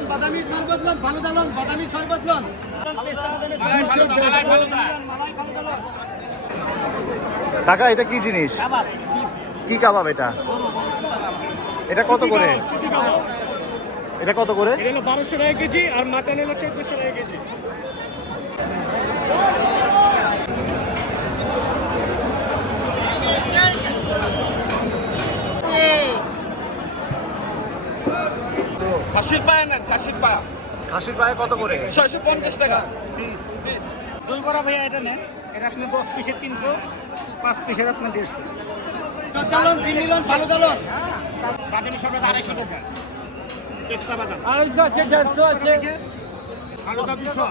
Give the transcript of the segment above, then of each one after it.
Loan বাদামি শরবত loan ভালো লন বাদামি শরবত লন। কাকা এটা কি জিনিস? কি কাবাব এটা? এটা কত করে? এটা কত করে? এটা হলো বারোশো টাকা কেজি আর মাটন হলো চোদ্দশো টাকা কেজি। খাসির পায়া নেন খাসির পায়া। খাসির পায়ে কত করে? ছয়শো পঞ্চাশ টাকা। পিস দুই বড় ভাইয়া এটা নেন। এটা আপনি দশ পিসের তিনশো পাঁচ পিসের আপনার দেড়শো। চোদ্দ লন তিন লন ভালো লন বাদামি সরবত আড়াইশো টাকা। পেস্তা বাদাম। আড়াইশো আছে দেড়শো আছে। দুশো।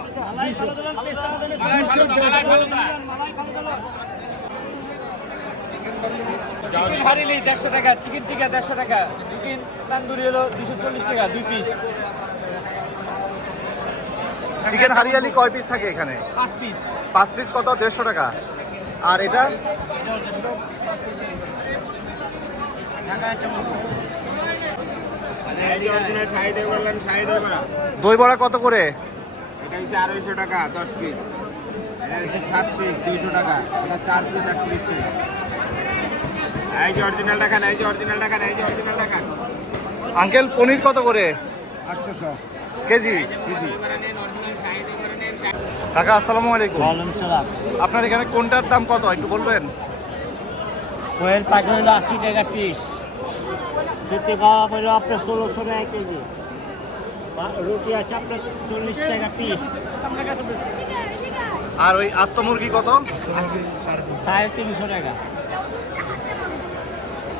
চিকেন হারিলি দেড়শো টাকা চিকেন টিকা দেড়শো টাকা চিকেন তান্দুরি হলো দুশো চল্লিশ টাকা দুই পিস চিকেন হারিয়ালি কয় পিস থাকে এখানে? পাঁচ পিস পাঁচ পিস কত? দেড়শো টাকা। আর এটা? দই বড়া কত করে? এটা হচ্ছে আড়াইশো টাকা দশ পিস এটা হচ্ছে সাত পিস দুইশো টাকা। এটা চার পিস আটত্রিশ টাকা এই যে অরিজিনাল টাকা এই যে অরিজিনাল টাকা এই যে অরিজিনাল টাকা আঙ্কেল পনির কত করে? আটশোশো। কেজি? কাকা আসসালামু আলাইকুম। আপনার এখানে কোনটার দাম কত একটু বলবেন? কোয়েল পাখি হলো আশি টাকা পিস সুতি কাবাব হলো আপনার ষোলোশো টাকা কেজি। রুটি আছে আপনার চল্লিশ টাকা পিস আর ওই আস্ত মুরগি কত? সাড়ে তিনশো টাকা এটা সাইজ কি কেমন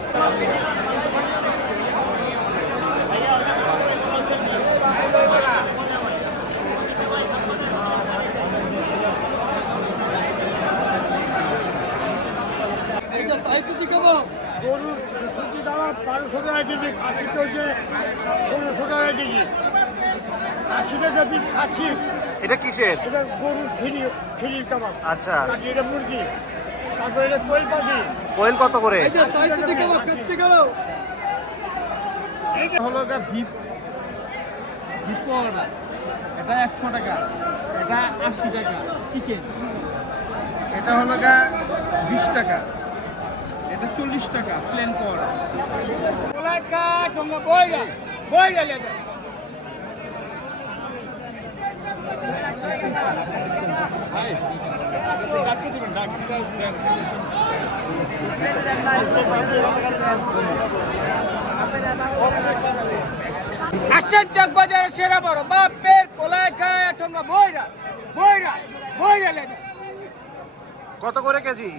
গরুর সুতি দাম বারোশো টাকা কেজি খাসিটা হচ্ছে ষোলোশো টাকা কেজি। আশি টাকা পিস খাসি এটা কিসের? এটা গরুর ছিলি ছিলির কাবাব। আচ্ছা। এটা মুরগি। তারপরে এটা কোয়েল পাখি। কোয়েল কত করে? এটা হলো গা ভিপ ভিপ এটা একশো টাকা এটা আশি টাকা চিকেন। এটা হলো গা বিশ টাকা এটা চল্লিশ টাকা প্লেন পরোটা আসেন চক বাজারে সেরা বড় বাপের পোলায় খায় ঠোঙ্গা বইরা বইরা বইরা লেগে। কত করে কেজি?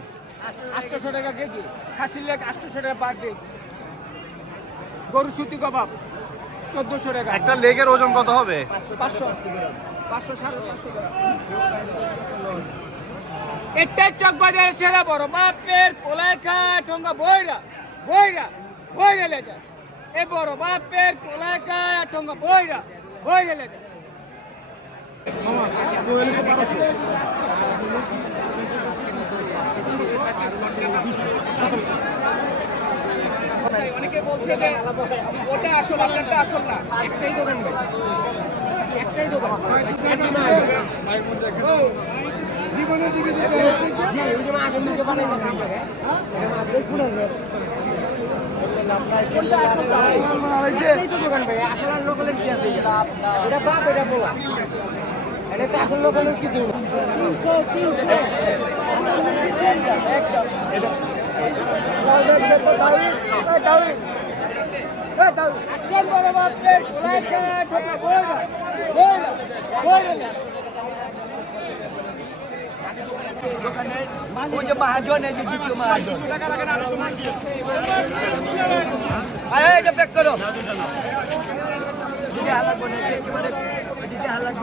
আটশোশো টাকা কেজি খাসির লেগ আটশোশো টাকা পার কেজি। গরু সুতি কবাব। চোদ্দোশো টাকা। একটা লেগের ওজন কত হবে? পাঁচশো পাঁচশো সাড়ে পাঁচশো টাকা। এটাই চক বাজারে সেরা বড়। বাপের খায় ঠোঙ্গা বইরা বইরা বইরা লেগে এ বড় বাপের খায় ঠোঙ্গা বইরা বইরা লেগে অনেকে বলছে যে আসল আপনারটা আসল না একটাই দোকান একটাই দোকান কোনটা আসল না? একটাই তো দোকান ভাই, আসল কি আছে এটা? এটা বাপ, এটা পোলা। এটা তো আসল লোকালের কিছু ওই যে মহাজন এই যে দ্বিতীয় মহাজন আয় এটা প্যাক করো দিদি হালাক বনে একেবারে দিদি হালাক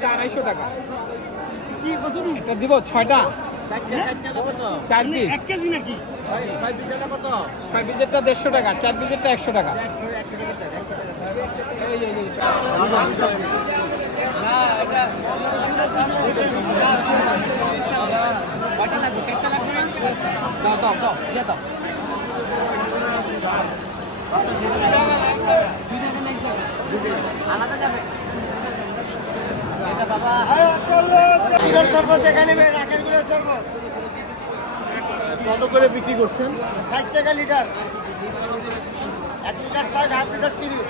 এটা আড়াইশো টাকা। এটা দিব ছয়টা। চার পিস এক কেজি নাকি? ছয় পিসেরটা দেড়শো টাকা চার পিসেরটা একশো টাকা। এই, এই, শরবত এখানে রাখেরগুলো শরবত। কত করে বিক্রি করছেন? ষাট টাকা লিটার। এক লিটার ষাট হাফ লিটার তিরিশ।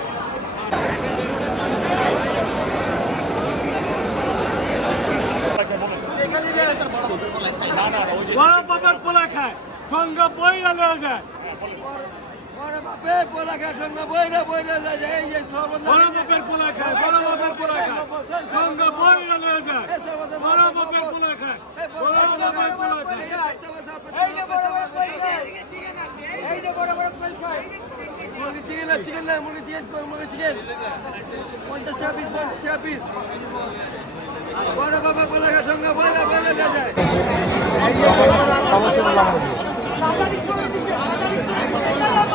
বড় বাবার পোলা খায় সঙ্গে বইরা লয়ে যায়। বড় বড় বড় বড় বড় বড় বড় বড় বড় পঞ্চাশ টাকা পিস পঞ্চাশ টাকা পিস বড় বাবা খায় সঙ্গে বইরা বইরা যায় কাছে খেলাম দিতে রাজি আছে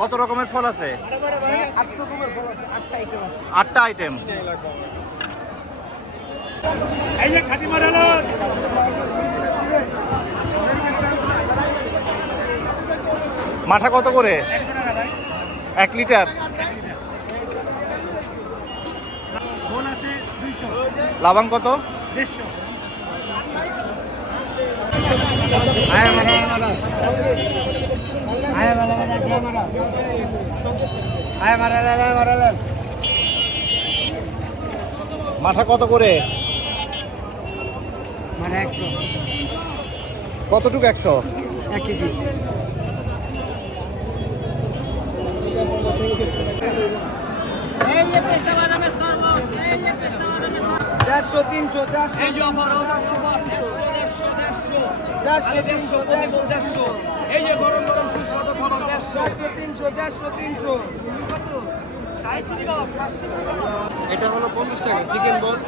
কত রকমের ফল আছে? আটটা আইটেম মাঠা কত করে? এক লিটার। লাবাং কত? দেড়শো। মাঠা কত করে? মানে একশো। কতটুকু একশো? এক কেজি। দেড়শো তিনশো দেড়শো। দেড়শো দেড়শো দেড়শো দেড়শো তিনশো দেড়শো। এই যে গরম গরম সুস্বাদু খাবার দেড়শো। তিনশো দেড়শো তিনশো। এটা হলো পঞ্চাশ টাকা চিকেন বল।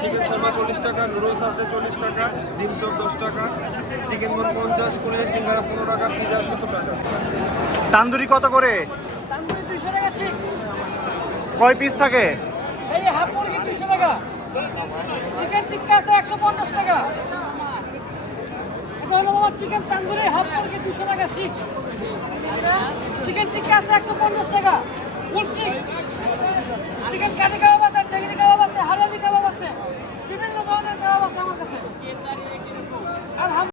চিকেন শর্মা চল্লিশ টাকা নুডলস আছে চল্লিশ টাকা ডিম চপ দশ টাকা চিকেন বল পঞ্চাশ করে সিঙ্গারা পনেরো টাকা পিজা সত্তর টাকা। তান্দুরি কত করে? কয় পিস থাকে? এই হাফ মুরগি দুইশো টাকা। চিকেন টিক্কা আছে একশো পঞ্চাশ টাকা। এটা হলো আমার চিকেন তান্দুরি হাফ মুরগি দুশো টাকা শিখ চিকেন টিক্কা আছে একশো পঞ্চাশ টাকা। কুলসি চিকেন কাটি কাবাব আছে টেগরি কাবাব আছে হালালি কাবাব আছে, বিভিন্ন ধরনের কাবাব আছে আমার কাছে। আলহামদুলিল্লাহ।